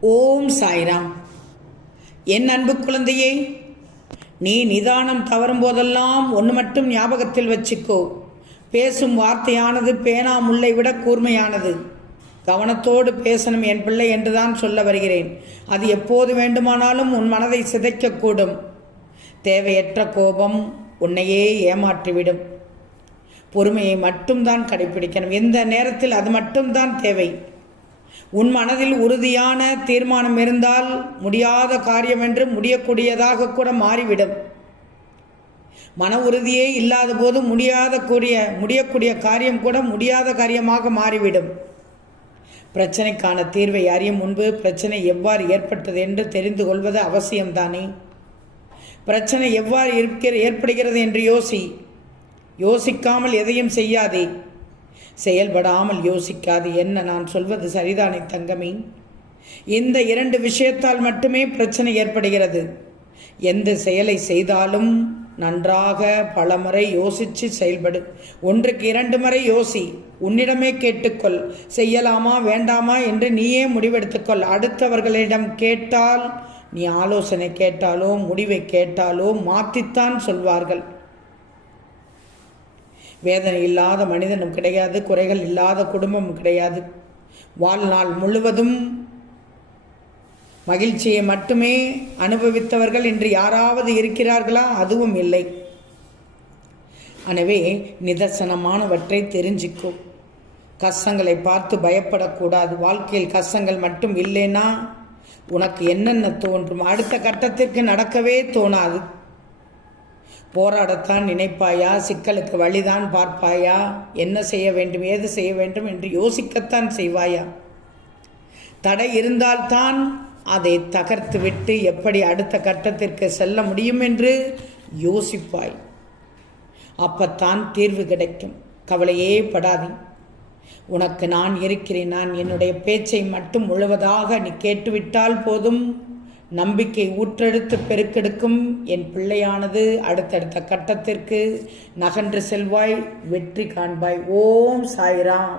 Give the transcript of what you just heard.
ஓம் சாய்ராம். என் அன்பு குழந்தையே நீ நிதானம் தவறும் போதெல்லாம் ஒன்று மட்டும் ஞாபகத்தில் வச்சுக்கோ. பேசும் வார்த்தையானது பேனா முல்லை விட கூர்மையானது. கவனத்தோடு பேசணும் என் பிள்ளை என்றுதான் சொல்ல வருகிறேன். அது எப்போது வேண்டுமானாலும் உன் மனதை சிதைக்கக்கூடும். தேவையற்ற கோபம் உன்னையே ஏமாற்றிவிடும். பொறுமையை மட்டும்தான் கடைபிடிக்கணும் எந்த நேரத்தில் அது மட்டும்தான் தேவை. உன் மனதில் உறுதியான தீர்மானம் இருந்தால் முடியாத காரியம் என்று முடியக்கூடியதாக கூட மாறிவிடும். மன உறுதியே இல்லாத போது முடியாத கூடிய முடியக்கூடிய காரியம் கூட முடியாத காரியமாக மாறிவிடும். பிரச்சனைக்கான தீர்வை அறியும் முன்பு பிரச்சனை எவ்வாறு ஏற்பட்டது என்று தெரிந்து கொள்வது அவசியம்தானே பிரச்சனை எவ்வாறு இருக்கிற ஏற்படுகிறது என்று யோசி. யோசிக்காமல் எதையும் செய்யாதே. செயல்படாமல் யோசிக்காது. என்ன நான் சொல்வது சரிதானே தங்கமே? இந்த இரண்டு விஷயத்தால் மட்டுமே பிரச்சனை ஏற்படுகிறது. எந்த செயலை செய்தாலும் நன்றாக பலமுறை யோசித்து செயல்படு. ஒன்றுக்கு இரண்டு முறை யோசி. உன்னிடமே கேட்டுக்கொள். செய்யலாமா வேண்டாமா என்று நீயே முடிவெடுத்துக்கொள். அடுத்தவர்களிடம் கேட்டால் நீ ஆலோசனை கேட்டாலோ முடிவை கேட்டாலோ மாற்றித்தான் சொல்வார்கள். வேதனை இல்லாத மனிதனும் கிடையாது குறைகள் இல்லாத குடும்பமும் கிடையாது. வாழ்நாள் முழுவதும் மகிழ்ச்சியை மட்டுமே அனுபவித்தவர்கள் இன்று யாராவது இருக்கிறார்களா? அதுவும் இல்லை. எனவே நிதர்சனமானவற்றை தெரிஞ்சுக்கோ. கஷ்டங்களை பார்த்து பயப்படக்கூடாது. வாழ்க்கையில் கஷ்டங்கள் மட்டும் இல்லைன்னா உனக்கு என்னென்ன தோன்றும்? அடுத்த கட்டத்திற்கு நடக்கவே தோணாது. போராடத்தான் நினைப்பாயா? சிக்கலுக்கு வழிதான் பார்ப்பாயா? என்ன செய்ய வேண்டும்? ஏது செய்ய வேண்டும் என்று யோசிக்கத்தான் செய்வாயா? தடை இருந்தால்தான் அதை தகர்த்து விட்டு எப்படி அடுத்த கட்டத்திற்கு செல்ல முடியும் என்று யோசிப்பாய். அப்பத்தான் தீர்வு கிடைக்கும். கவலையே படாதே. உனக்கு நான் இருக்கிறேன். நான் என்னுடைய பேச்சை மட்டும் முழுவதாக நீ கேட்டுவிட்டால் போதும். நம்பிக்கை ஊற்றெடுத்து பெருக்கெடுக்கும் என் பிள்ளையானது அடுத்தடுத்த கட்டத்திற்கு நகன்று செல்வாய் வெற்றி காண்பாய். ஓம் சாய்ராம்.